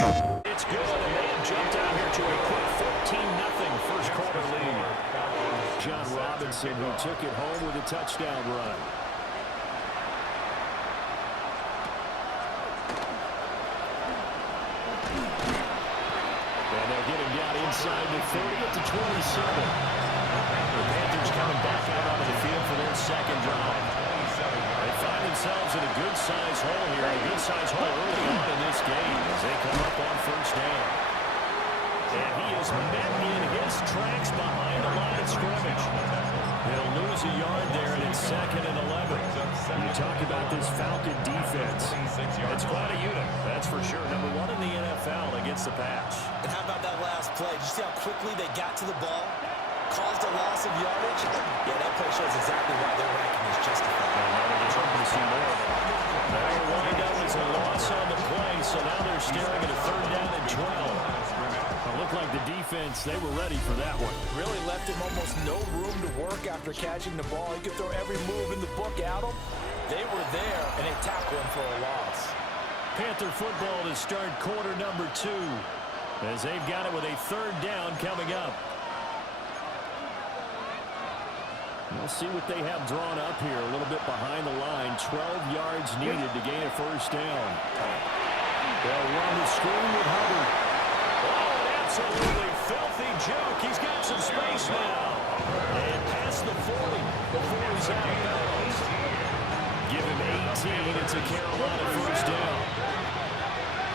It's good, and they have jumped out here to a quick 14-0 first quarter lead. John Robinson, who took it home with a touchdown run. And they'll get him down inside the 30 to 27. The Panthers coming back out onto the field for their second drive. They find themselves in a good-sized hole here, a good-sized hole early on in this game as they come up on first down. And he is met in his tracks behind the line of scrimmage. They'll lose a yard there, and it's 2nd and 11. You talk about this Falcon defense. It's quite a unit, that's for sure. Number 1 in the NFL against the pass. And how about that last play? Did you see how quickly they got to the ball? Caused a loss of yardage? Yeah, that play shows exactly why their ranking is justified. And now they're trying to see more of it. They'll wind up with a loss on the play, so now they're staring at a 3rd down and 12. It looked like the defense, they were ready for that one. Really left him almost no room to work after catching the ball. He could throw every move in the book at him. They were there, and they tackled him for a loss. Panther football to start quarter number 2 as they've got it with a 3rd down coming up. We'll see what they have drawn up here a little bit behind the line. 12 yards needed to gain a 1st down. They'll run the screen with Hubbard. Oh, an absolutely filthy joke. He's got some space now. And past the 40 before he's out of bounds. Give him 18. It's a Carolina 1st down.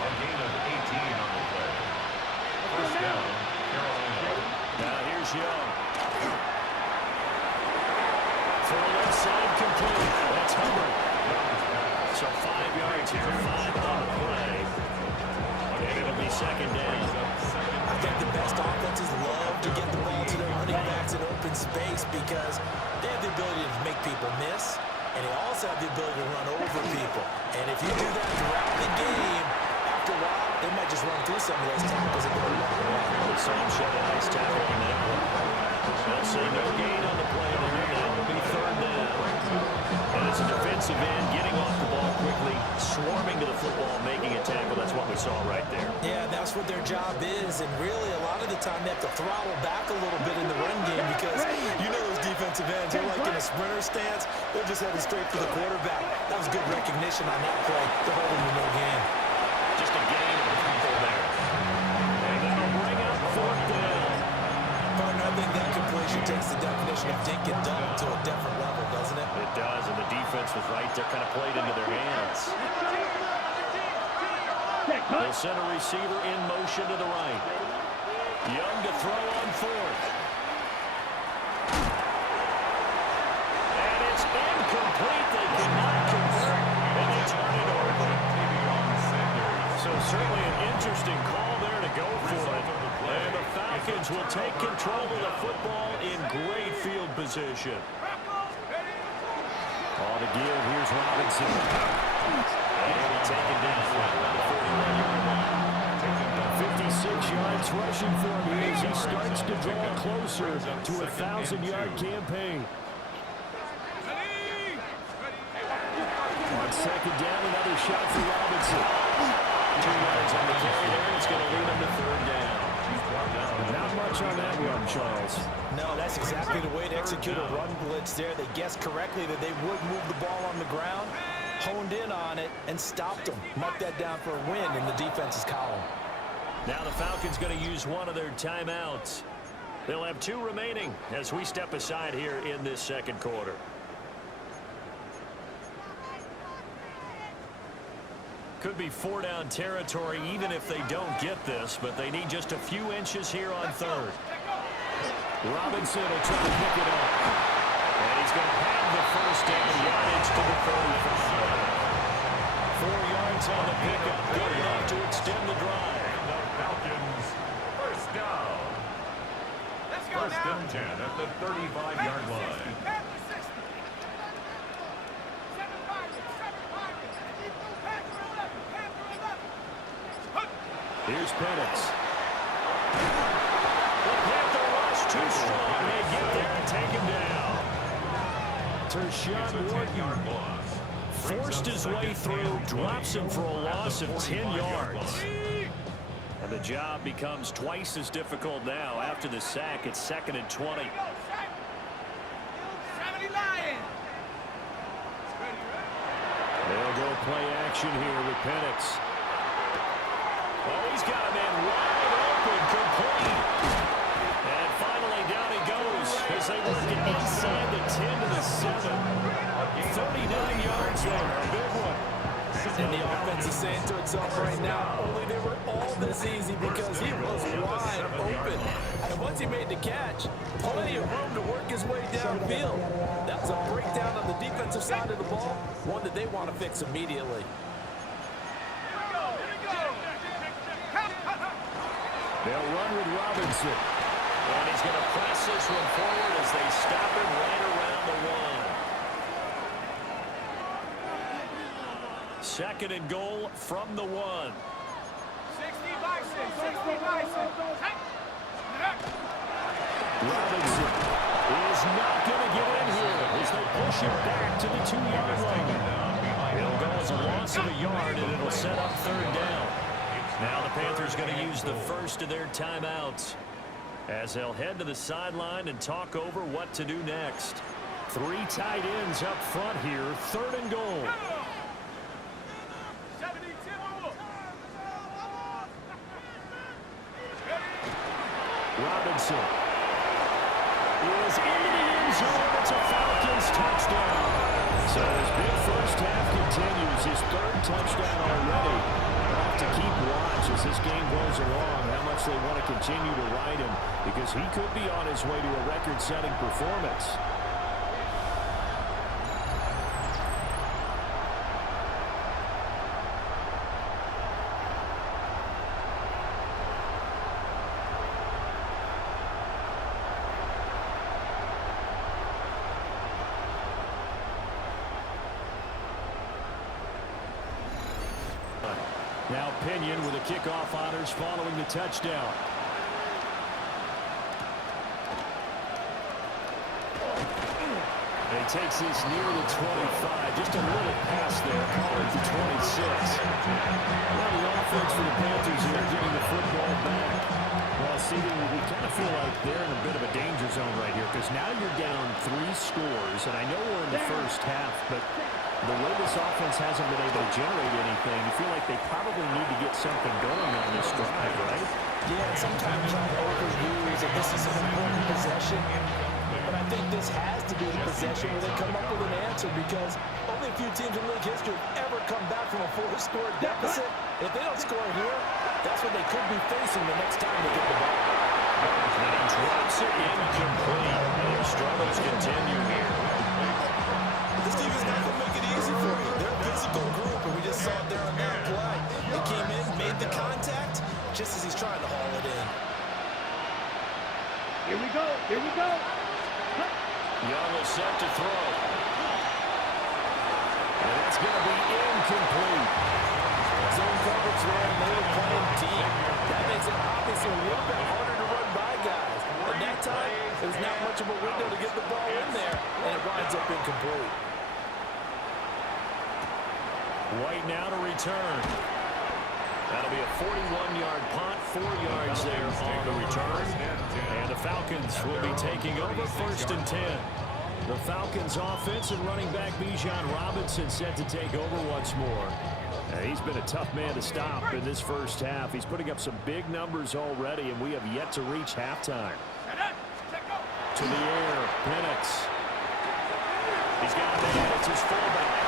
A gain of 18 on the play. 1st down, Carolina. Now here's Young. For the left side complete. That's Hubbard. So 5 yards here, 5 on the play. And it'll be 2nd down. I think the best offenses love to get the ball to their running backs in open space because they have the ability to make people miss, and they also have the ability to run over people. And if you do that throughout the game, after a while, they might just run through some of those tackles and go a long way. We saw him shed a nice tackle on that one. They'll say no gain on the play there. That will be 3rd down. And it's a defensive end getting off the ball quickly, swarming to the football, making a tackle. That's what we saw right there. Yeah, that's what their job is. And really, a lot of the time, they have to throttle back a little bit in the run game because you know those defensive ends, they're like in a sprinter stance. They're just heading straight for the quarterback. That was good recognition on that play. They're holding to no gain. Just a gain of a couple there. And that'll bring up 4th down. Partner, I think that completion takes the definition of dink and dunk to a different level, doesn't it? It does, and the defense was right there, kind of played into their hands. They'll send a receiver in motion to the right. Young to throw on 4th. And it's incomplete. They cannot convert, and they turn it over. So certainly an interesting call there to go for it. And the Falcons will take control of the football in great field position. All to give. Here's Robinson. And taken down around the 41-yard line. 56 yards rushing for him as he starts to draw closer to a 1,000-yard campaign. On 2nd down, another shot for Robinson. 2 yards on the carry there. It's going to lead him to 3rd down. Not much on that run, Charles. No, that's exactly the way to execute a run blitz there. They guessed correctly that they would move the ball on the ground, honed in on it, and stopped them. Mark that down for a win in the defense's column. Now the Falcons going to use one of their timeouts. They'll have 2 remaining as we step aside here in this 2nd quarter. Could be 4-down territory even if they don't get this, but they need just a few inches here on 3rd. Robinson will try to pick it up. And he's going to have the 1st down, yardage to the 35. 4 yards on the pickup, good enough to extend the drive. The Falcons, 1st down. 1st and 10 at the 35-yard line. Here's Penix. The Panther rush too strong. They get there and take him down. Tershawn Wharton forced his way through, drops him for a loss of 10 yards. The job becomes twice as difficult now after the sack. It's 2nd and 20. They'll go play action here with Penix. Oh, he's got a man wide open, complete. And finally down he goes as they work it inside the 10 to the 7. 39 yards there, a big one. And the offense is saying to itself right now, only they were all this easy because he was wide open. And once he made the catch, plenty of room to work his way downfield. That was a breakdown on the defensive side of the ball, one that they want to fix immediately. They'll run with Robinson. And he's going to press this one forward as they stop him right around the 1. 2nd and goal from the 1. 60 Bryson, 60 Bryson. Robinson is not going to get in here as they push him back to the 2-yard line. It'll go as a loss of a yard, and it'll set up 3rd down. Now the Panthers going to use the first of their timeouts as they'll head to the sideline and talk over what to do next. 3 tight ends up front here, 3rd and goal. Robinson is into the end zone. It's a Falcons touchdown. So his big first half continues. His 3rd touchdown already. We'll have to keep watch as this game goes along, how much they want to continue to ride him, because he could be on his way to a record-setting performance. Now Pinion with the kickoff honors following the touchdown. And he takes this near the 25. Just a little pass there, calling to 26. Well, the offense for the Panthers here getting the football back. Well, see, we kind of feel like they're in a bit of a danger zone right here because now you're down 3 scores, and I know we're in the first half, but the way this offense hasn't been able to generate anything, you feel like they probably need to get something going on this drive, right? Yeah, sometimes you overuse that this is an important possession, but I think this has to be the possession where they come up with an answer because only a few teams in league history have ever come back from a 4-score deficit. If they don't score here, that's what they could be facing the next time they get the ball. And he drops it incomplete. Their struggles continue here. This team is not going to make it easy for you. They're a physical group, and we just saw it there on that play. They came in, made the contact, just as he's trying to haul it in. Here we go, here we go. Young is set to throw. And it's going to be incomplete. Zone coverage there, and they were playing deep. That makes it obviously a little bit harder to run by guys. At that time, there's not much of a window to get the ball in there, and it winds up incomplete. White now to return. That'll be a 41-yard punt, 4 yards there on the return. And the Falcons will be taking over 1st and 10. The Falcons offense and running back Bijan Robinson set to take over once more. He's been a tough man to stop in this first half. He's putting up some big numbers already, and we have yet to reach halftime. To the air, Penix. He's got a man, it's his fullback.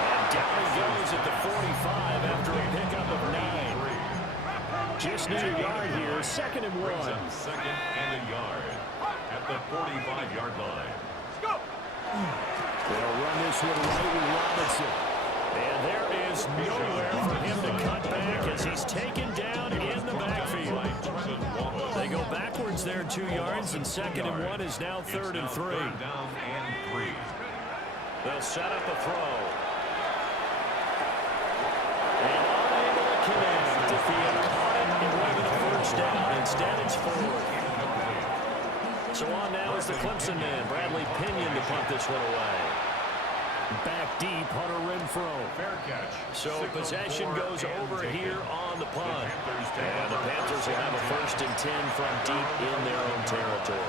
And down he goes at the 45 after a pickup of 9. Just need a yard here, 2nd and 1. 2nd and a yard at the 45-yard line. They'll run this one right with Robinson. And there is nowhere for him to cut back as he's taken down in the backfield. They go backwards there 2 yards, and 2nd and 1 is now 3rd and 3. They'll set up a throw. And unable to connect. If he had caught it, it would have been a 1st down. Instead, it's 4th. So on now is the Clemson man, Bradley Pinion, to punt this one away. Back deep, Hunter Renfrow. Fair catch. So possession goes over here on the punt. And the Bears will have a 1st and 10 from deep in their own territory.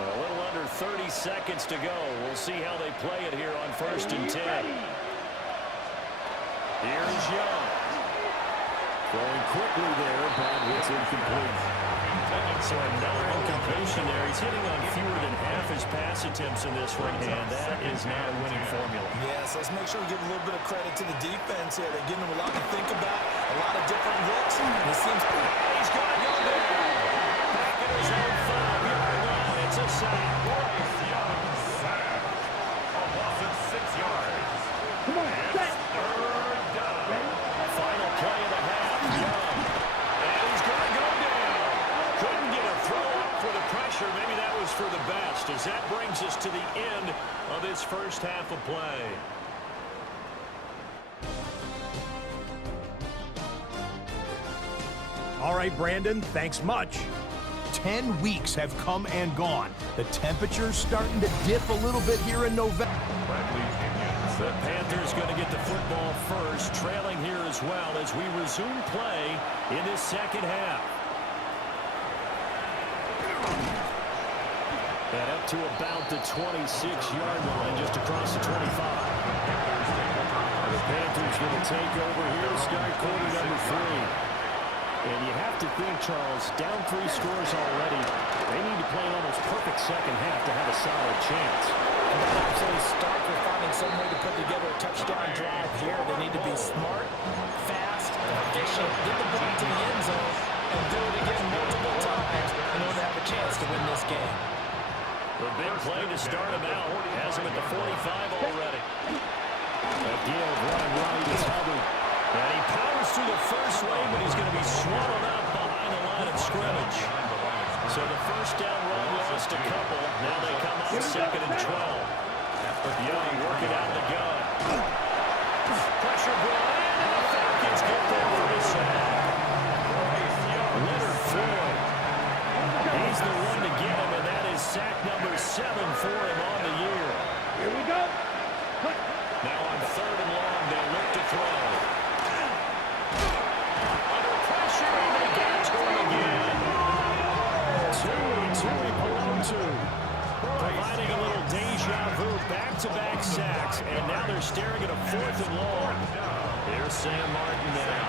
A little under 30 seconds to go. We'll see how they play it here on 1st and 10. Here's Young. Going quickly there, but it's incomplete. So another incompletion there. He's hitting on fewer than half his pass attempts in this one, and that is not a winning formula. Yes, let's make sure we give a little bit of credit to the defense here. They're giving him a lot to think about, a lot of different looks. It seems he's going to go down. Back at his own 5-yard line. It's a sack. Bryce Young sack. A loss of 6 yards. Come on, set. Third down. Final play of the half. Young. And he's going to go down. Couldn't get a throw off with the pressure. Maybe that was for the best, as that brings us to the end of this first half of play. All right, Brandon, thanks much. 10 weeks have come and gone. The temperature's starting to dip a little bit here in November. The Panthers going to get the football first, trailing here as well as we resume play in this second half. And up to about the 26-yard line, just across the 25. The Panthers going to take over here to start quarter number 3. And you have to think, Charles, down 3 scores already. They need to play an almost perfect second half to have a solid chance. And that absolutely starts with finding some way to put together a touchdown drive here. They need to be smart, fast, efficient, get the ball to the end zone, and do it again multiple times in order to have a chance to win this game. The big play to start him out has him at the 45 already. Again, running right is Hubbard. And he powers through the first lane, but he's going to be swallowed up behind the line of scrimmage. So the first down run lost a couple. Now they come up 2nd and 12. Young working out the gun. Pressure brought in, and the Falcons get there for the sack. Leonard Floyd. He's the one to get him, and that is sack number 7 for him on the year. Here we go. Now on 3rd and long, they'll look to throw. Under pressure, and they get it to him again. 2 below 2. Providing a little deja vu, back-to-back sacks, and now they're staring at a 4th and long. Here's Sam Martin now,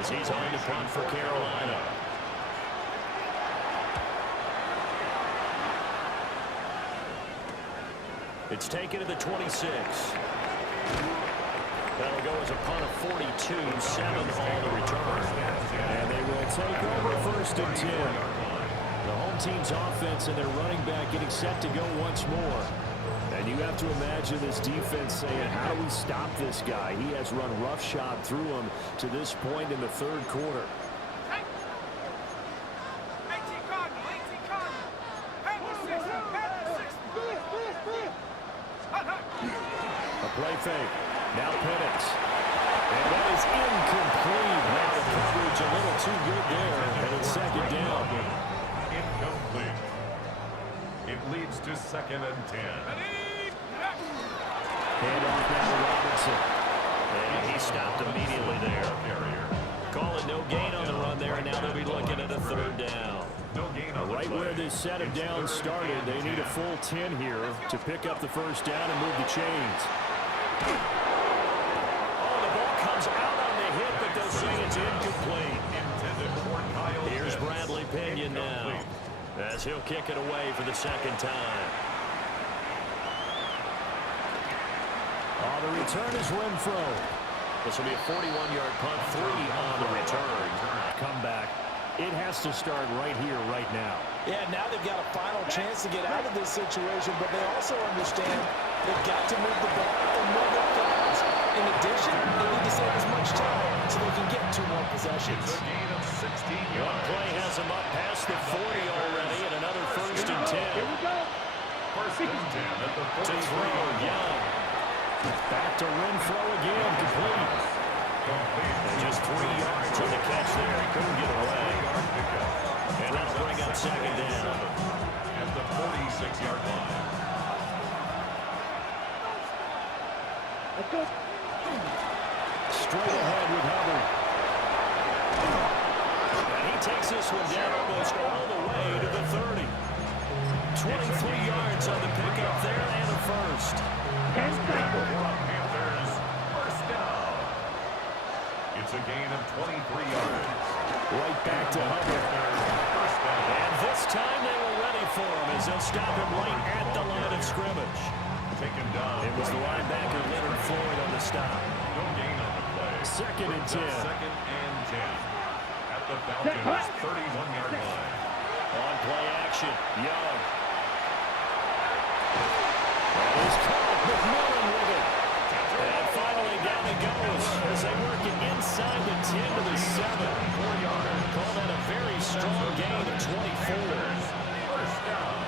as he's on the punt for Carolina. It's taken to the 26. That'll go as a punt of 42, 7 on the return. And they will take over 1st and 10. The home team's offense and their running back getting set to go once more. And you have to imagine this defense saying, how do we stop this guy? He has run roughshod through him to this point in the 3rd quarter. A play fake. Now Penix. And that is incomplete. Now the coverage a little too good there. And it's 2nd down. Incomplete. It leads to 2nd and 10. Hand off now to Robinson. And he stopped immediately there. Call it no gain on the run there, and now they'll be looking at a 3rd down. No gain on the Right play. where this set of downs started, they need a full 10 here to pick up the 1st down and move the chains. Oh, the ball comes out on the hit, but they'll say it's incomplete. Here's Bradley Pinion now, as he'll kick it away for the 2nd time. Oh, the return is Renfro. This will be a 41-yard punt, 3 on the return. Comeback. It has to start right here, right now. Yeah, now they've got a final chance to get out of this situation, but they also understand they've got to move the ball and move it fast. In addition, they need to save as much time so they can get 2 more possessions. It's a gain of 16 yards. One play has them up past the 40 already, and another 1st and 10. Here we go. 1st and 10 at the To 43. throw, Young. Back to Renfro again, complete. And just 3 yards on the catch there. He couldn't get away. And that'll bring up 2nd down. At the 46-yard line. Let's go. Straight ahead with Hubbard. takes this one down almost all the way to the 30. 23 yards on the pickup there and a first. 10 seconds. Panthers, first down. It's a gain of 23 yards. Right back to Hubbard. First down. And this time they were ready for him as they'll stop him right at the line of scrimmage. Taken down. It was the linebacker Leonard Floyd on the stop. No gain on the play. Second and 10. Second and 10. At the Falcons' 31-yard line. On play action, Young. That is caught. McMillan with it. And finally down it goes as they work it inside the 10 to the 7. 4 yards. Call that a very strong gain of 24. First down.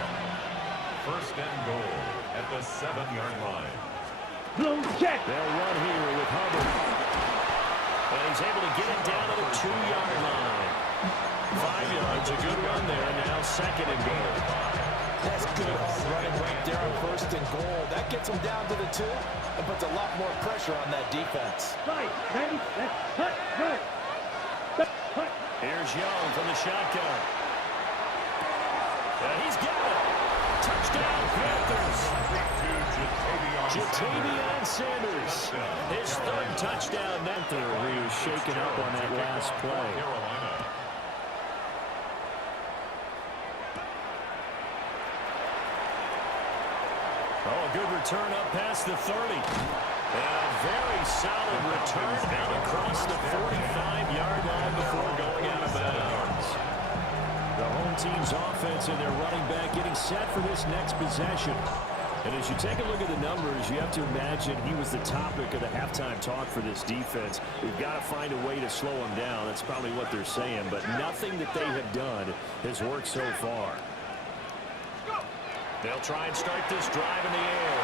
First and goal at the 7-yard line. Blue check. They'll run here with Hubbard. And he's able to get it down to the 2-yard line. 5 yards, a good run there. Now second and goal. That's good hard running right there on first and goal. That gets them down to the 2 and puts a lot more pressure on that defense. Right. Ready. Let's cut. Right. Cut. Here's Young from the shotgun. And he's got it. Touchdown, Panthers. Jatavion Sanders. His third touchdown. Panther, who was shaken up on that last play. Carolina. Oh, a good return up past the 30. And a very solid return out across the 45-yard line before going out of bounds. The home team's offense and their running back getting set for this next possession. And as you take a look at the numbers, you have to imagine he was the topic of the halftime talk for this defense. We've got to find a way to slow him down. That's probably what they're saying. But nothing that they have done has worked so far. They'll try and start this drive in the air.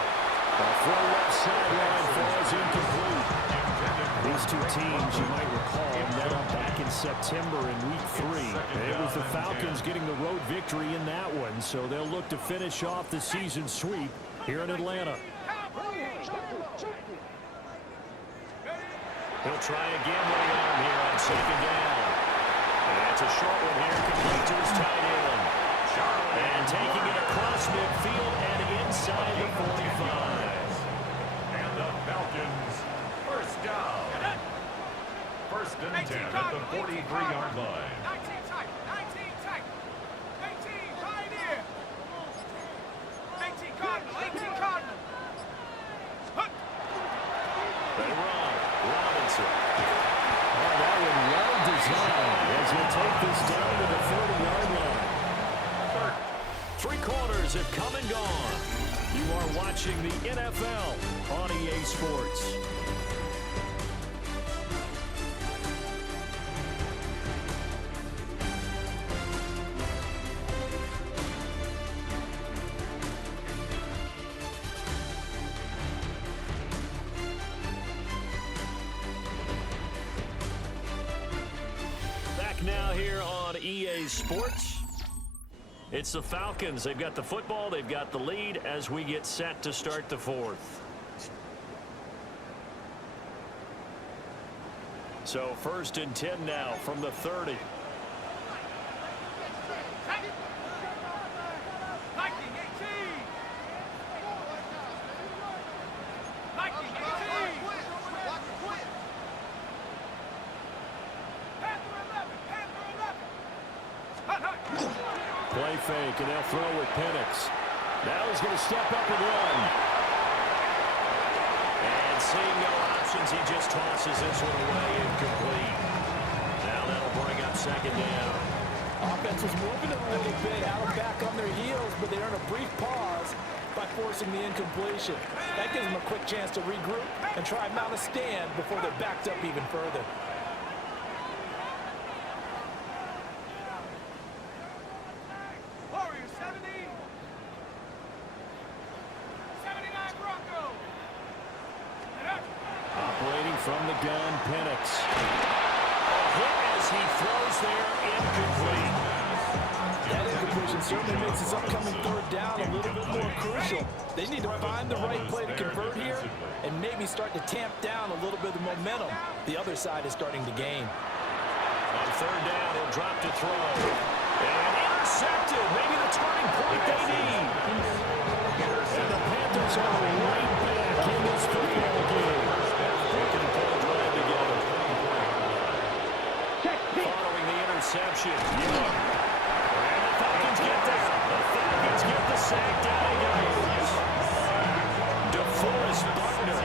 A throw left sideline falls incomplete. These two teams, you might recall, met up back in September in Week 3. It was the Falcons getting the road victory in that one, so they'll look to finish off the season sweep here in Atlanta. He'll try again with the arm here on second down. And that's a short one here, complete to his tight end. And taking it across midfield and inside the 45. And the Falcons, first down. First and 10 at the 43-yard line. 19 tight, 19 tight. 18 right here. 18 Cardinal, 18 Cardinal. They run. Robinson. Oh, that one well designed as he'll take this down to the 30-yard line. Three quarters have come and gone. You are watching the NFL on EA Sports. Back now here on EA Sports. It's the Falcons. They've got the football. They've got the lead as we get set to start the fourth. So first and 10 now from the 30. Play fake, and they'll throw with Penix. Now he's going to step up and run. And seeing no options, he just tosses this one away incomplete. Now that'll bring up second down. Offense was moving a little bit out of back on their heels, but they earn a brief pause by forcing the incompletion. That gives them a quick chance to regroup and try and mount a stand before they're backed up even further. From the gun, Penix. A hit as he throws there, incomplete. That incompletion certainly makes his upcoming third down a little bit more crucial. They need to find the right play to convert here and maybe start to tamp down a little bit of momentum the other side is starting to gain. On third down, he'll he'll drop to throw. And intercepted. Maybe the turning point they need. And the Panthers are right back in this football game. Looking to pull a drive together. Following the interception. Yeah. And the Falcons get there. The Falcons get the sack down again. DeForest Buckner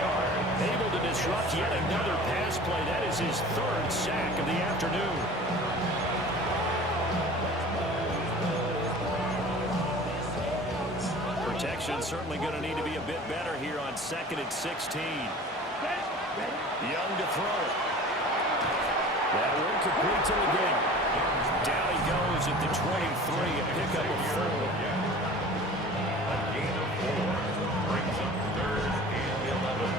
able to disrupt yet another pass play. That is his third sack of the afternoon. Protection certainly going to need to be a bit better here on 2nd and 16. Young to throw it. That one complete to the game. Down he goes at the 23, a pickup of 4. A gain of 4 brings up 3rd and 11.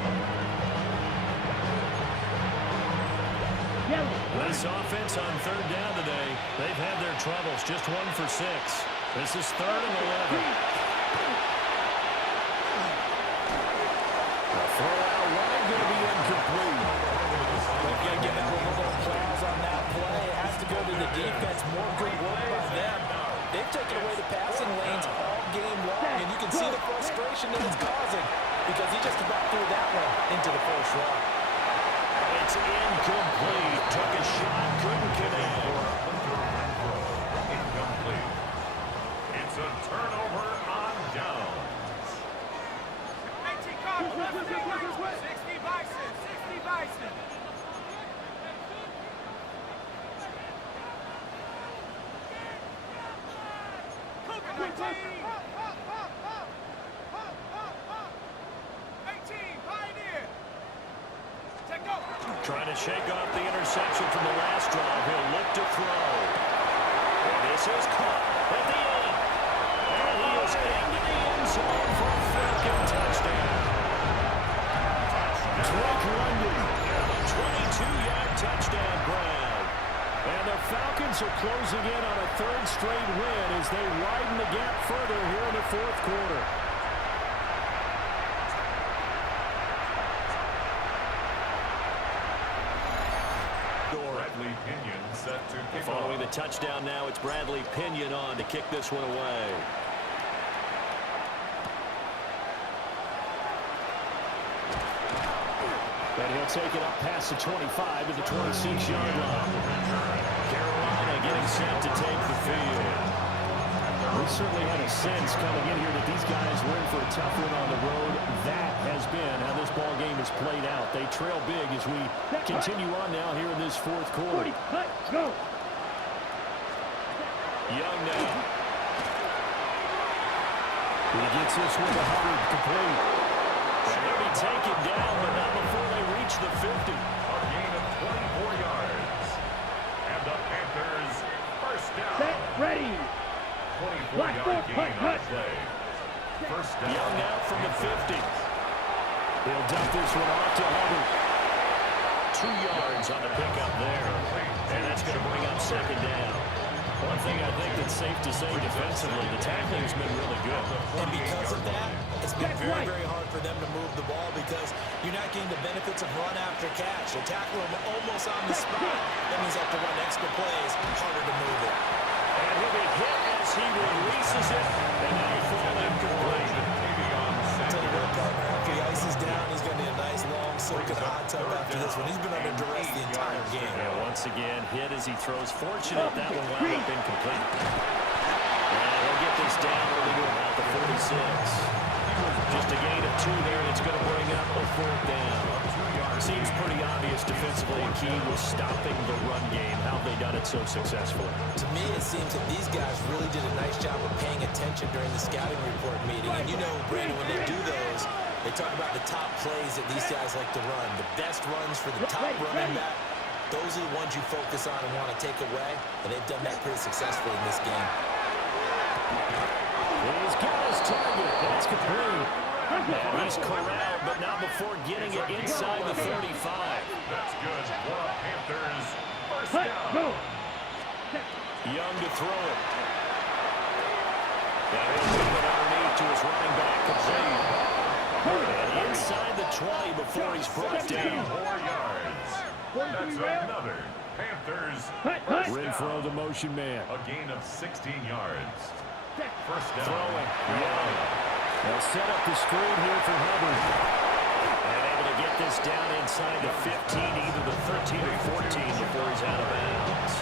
This offense on 3rd down today, they've had their troubles. Just 1 for 6. This is 3rd and 11. Throw out wide, going to be incomplete. They've got to give out a little applause on that play. It has to go to the defense. More good work by them. They've taken away the passing lanes all game long, and you can see the frustration that it's causing because he just about threw that one into the first row. It's incomplete. Took a shot, couldn't connect. Incomplete. It's a turnover on downs. 60 Bison, 60 Bison. Cougar 19. 18, Pioneer. Take go. Trying to shake off the interception from the last drive. He'll look to throw. And this is caught at the end. And he is into the end zone for a Falcon touchdown. Drake London, 22-yard touchdown grab. And the Falcons are closing in on a 3rd straight win as they widen the gap further here in the 4th quarter. Bradley Pinion set to kick Following the off. touchdown now, it's Bradley Pinion on to kick this one away. And he'll take it up past the 25 to the 26-yard line. Carolina getting set to take the field. We certainly had a sense coming in here that these guys were in for a tough one on the road. That has been how this ball game has played out. They trail big as we continue on now here in this 4th quarter. Go. Young now. He gets this with 100 complete. And they'll be taken down, but not before they reach the 50. A gain of 24 yards. And the Panthers first down. Set. Ready. 24-yard gain on play. First down. Young now from the 50. He'll dump this one off to Hubbard. 2 yards on the pickup there. And that's going to bring up 2nd down. One thing I think that's safe to say defensively, the tackling has been really good. And because of that, it's been very, very hard for them to move the ball because you're not getting the benefits of run after catch. They tackle him almost on the spot. That means they have to run extra plays, harder to move it. And he'll be hit as he releases it, and now he fall incomplete. I'll tell you what, partner, after the ice is down, he's going to need a nice, long, soaking hot tub after this one. He's been under duress the entire game. Yeah, once again, hit as he throws. Fortunate that one wound up incomplete. And he'll get this down early to about the 46. Just a gain of 2 there, and it's going to bring up a 4th down. Seems pretty obvious defensively, and key was stopping the run game. How have they done it so successfully? To me, it seems that these guys really did a nice job of paying attention during the scouting report meeting. And you know, Brandon, when they do those, they talk about the top plays that these guys like to run. The best runs for the top running back. Those are the ones you focus on and want to take away. And they've done that pretty successfully in this game. He's got his target. That's complete. And he's corralled, but not before getting it inside the 35. That's good for the Panthers. First down. Young to throw it. Now he'll move it underneath to his running back, complete. And inside the 20 before he's brought down. 4 yards. That's another Panthers. Renfro, the motion man. A gain of 16 yards. First down. Throwing. Young. They'll set up the screen here for Hubbard. And able to get this down inside the 15, either the 13 or 14 before he's out of bounds.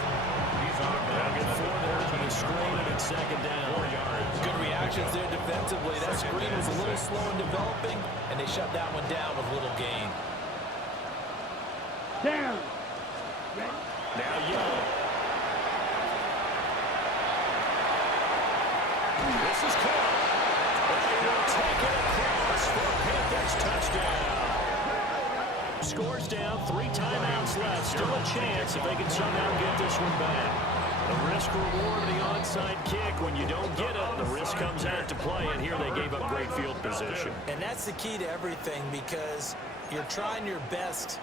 He's out of bounds. Get 4 there for the screen, and it's second down. 4 yards. Good reactions there defensively. That screen was a little slow in developing, and they shut that one down with little gain. Down. Now Young. This is caught. They will take it across for a Panthers touchdown. Scores down, 3 timeouts left. Still a chance if they can somehow get this one back. The risk reward of the onside kick. When you don't get it, the risk comes out to play, and here they gave up great field position. And that's the key to everything, because you're trying your best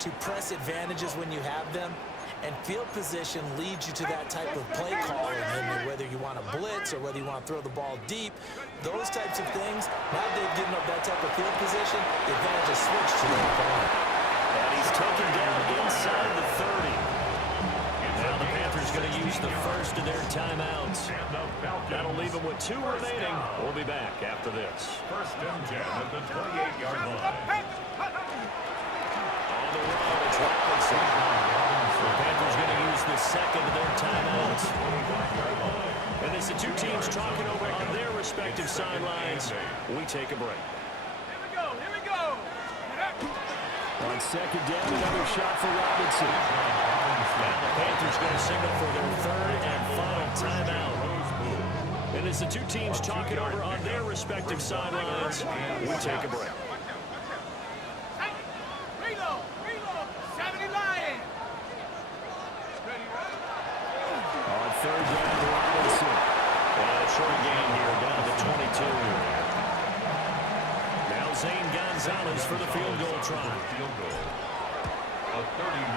to press advantages when you have them, and field position leads you to that type of play calling, and whether you want to blitz or whether you want to throw the ball deep, those types of things. Now they've given up that type of field position, the advantage is switched to their opponent. And he's taken down inside the 30. Now the Panthers going to use the first of their timeouts. That'll leave them with 2 remaining. We'll be back after this. First and 10 at the 28-yard line. On the run, it's Robinson. The Panthers going to use the second of their timeouts. And as the 2 teams talking over on their respective sidelines, we take a break. Here we go. Here we go. On second down, another shot for Robinson. Now the Panthers going to signal for their 3rd and final timeout. And as the 2 teams talking over on their respective sidelines, we take a break. Reload. Reload. 70 Lions. Ready, ready. On 3rd down, Robinson. And a short gain here down to the 22. Now Zane Gonzalez for the field goal try.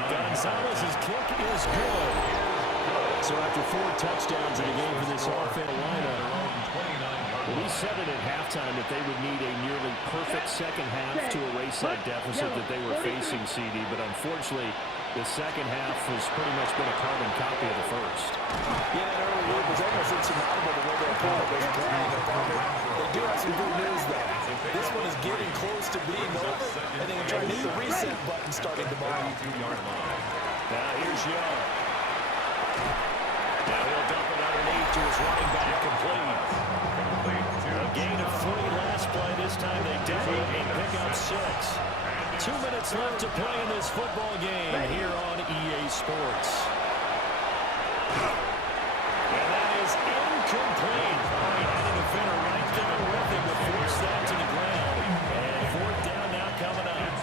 Gonzalez's kick is good. So after 4 touchdowns in the game for this offensive lineup, we said it at halftime that they would need a nearly perfect second half to erase that deficit that they were facing, CD. But unfortunately, the second half has pretty much been a carbon copy of the first. Yeah, and early lead was almost insurmountable the way their opponent was playing. They do have some good news, though. This one is getting close to being over, and they can try to hit the reset button starting tomorrow. Now here's Young. Now he'll dump it underneath to his running back, complete. A gain of 3 last play. This time they definitely can pick up 6. 2 minutes left to play in this football game here on EA Sports. And that is incomplete. He had a defender right there with him to force that to the ground. And 4th down now coming up.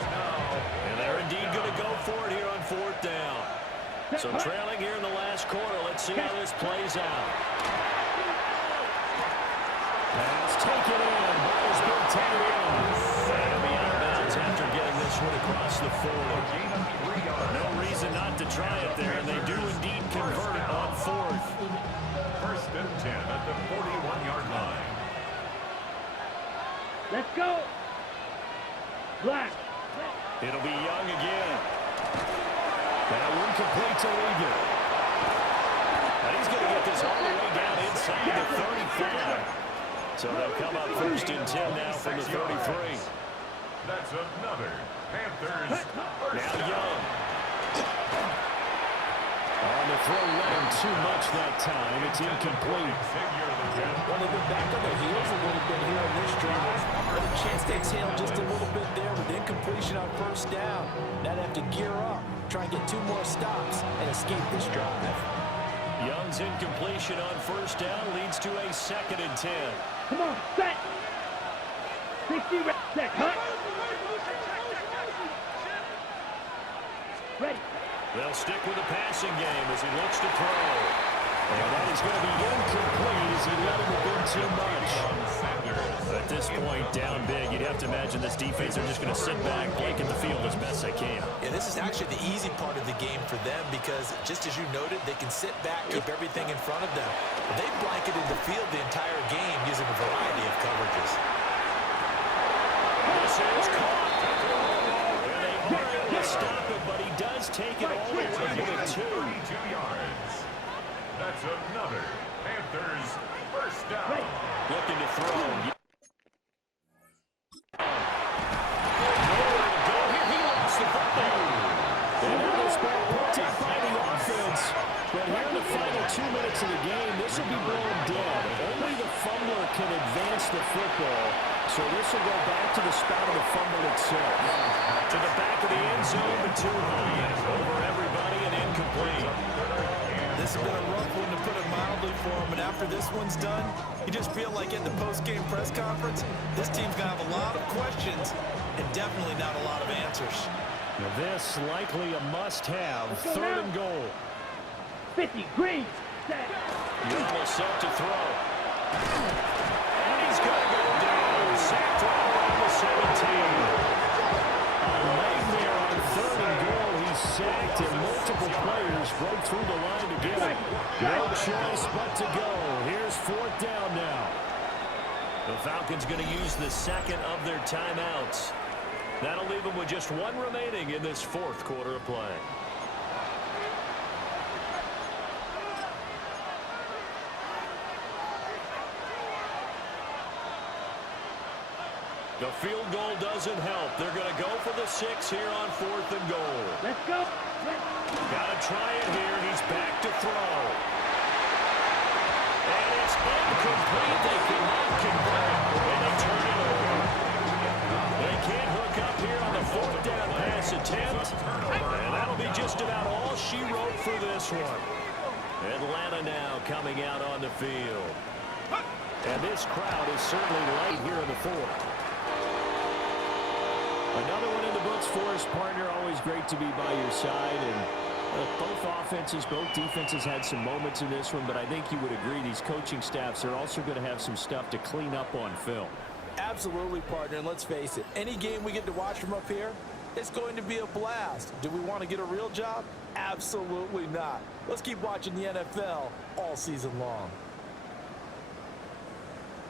And they're indeed going to go for it here on 4th down. So trailing here in the last quarter. Let's see how this plays out. Pass taken in by his big tight end. That'll be out of bounds after getting this one across the 40. No reason not to try it there, and they do indeed convert it on 4th. First and 10 at the 41-yard line. Let's go. Black. It'll be Young again. That one complete to Ligon. And he's going to get this all the way down inside the 35. So they'll come up first and 10 now from the 33. That's another Panthers first Now down. Young. On the throw, let him too much that time. It's incomplete. Well, they've been back on their heels a little bit here on this drive. But a chance to exhale just a little bit there with incompletion on 1st down. Now they have to gear up, try and get 2 more stops, and escape this drive. Young's incompletion on 1st down leads to a 2nd and 10. Come on, set. 60 set. Cut. Ready. They'll stick with the passing game as he looks to throw. And that is going to be incomplete as he let him have been too much. At this point, down big, you'd have to imagine this defense are just going to sit back, blanket the field as best they can. Yeah, this is actually the easy part of the game for them because, just as you noted, they can sit back, keep everything in front of them. But they've blanketed the field the entire game using a variety of coverages. This is caught. And they are able to stop it, but he does take it all the way to the 2. 32 yards. It's another Panthers first down. Looking to throw. But here in the final 2 minutes of the game, this will be blown dead. Only the fumbler can advance the football, so this will go back to the spot of the fumble itself. To the back of the end zone, the two high. Over everybody and incomplete. This has been a rough one, to put it mildly, for him. And after this one's done, you just feel like at the post-game press conference, this team's going to have a lot of questions and definitely not a lot of answers. Now this likely a must-have. Third and goal. 50, green, set. Yama set to throw. And he's going to go down. Sacked right around the 17. A nightmare on third and goal. He's sacked, and multiple players broke through the line to get him. No choice but to go. Here's fourth down now. The Falcons going to use the second of their timeouts. That'll leave them with just one remaining in this fourth quarter of play. The field goal doesn't help. They're going to go for the 6 here on fourth and goal. Let's go. Got to try it here. He's back to throw. And it's incomplete. They cannot convert it. And they turn it over. They can't hook up here on the fourth down pass attempt. And that'll be just about all she wrote for this one. Atlanta now coming out on the field. And this crowd is certainly light here in the fourth. Another one in the books for his partner. Always great to be by your side. And both offenses, both defenses had some moments in this one, but I think you would agree these coaching staffs are also going to have some stuff to clean up on film. Absolutely, partner, and let's face it, any game we get to watch from up here, it's going to be a blast. Do we want to get a real job? Absolutely not. Let's keep watching the NFL all season long.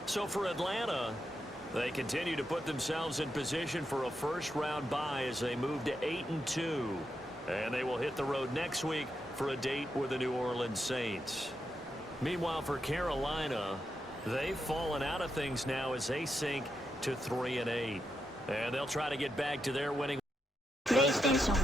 So for Atlanta, they continue to put themselves in position for a first-round bye as they move to 8-2. And they will hit the road next week for a date with the New Orleans Saints. Meanwhile, for Carolina, they've fallen out of things now as they sink to 3-8. And they'll try to get back to their winning. PlayStation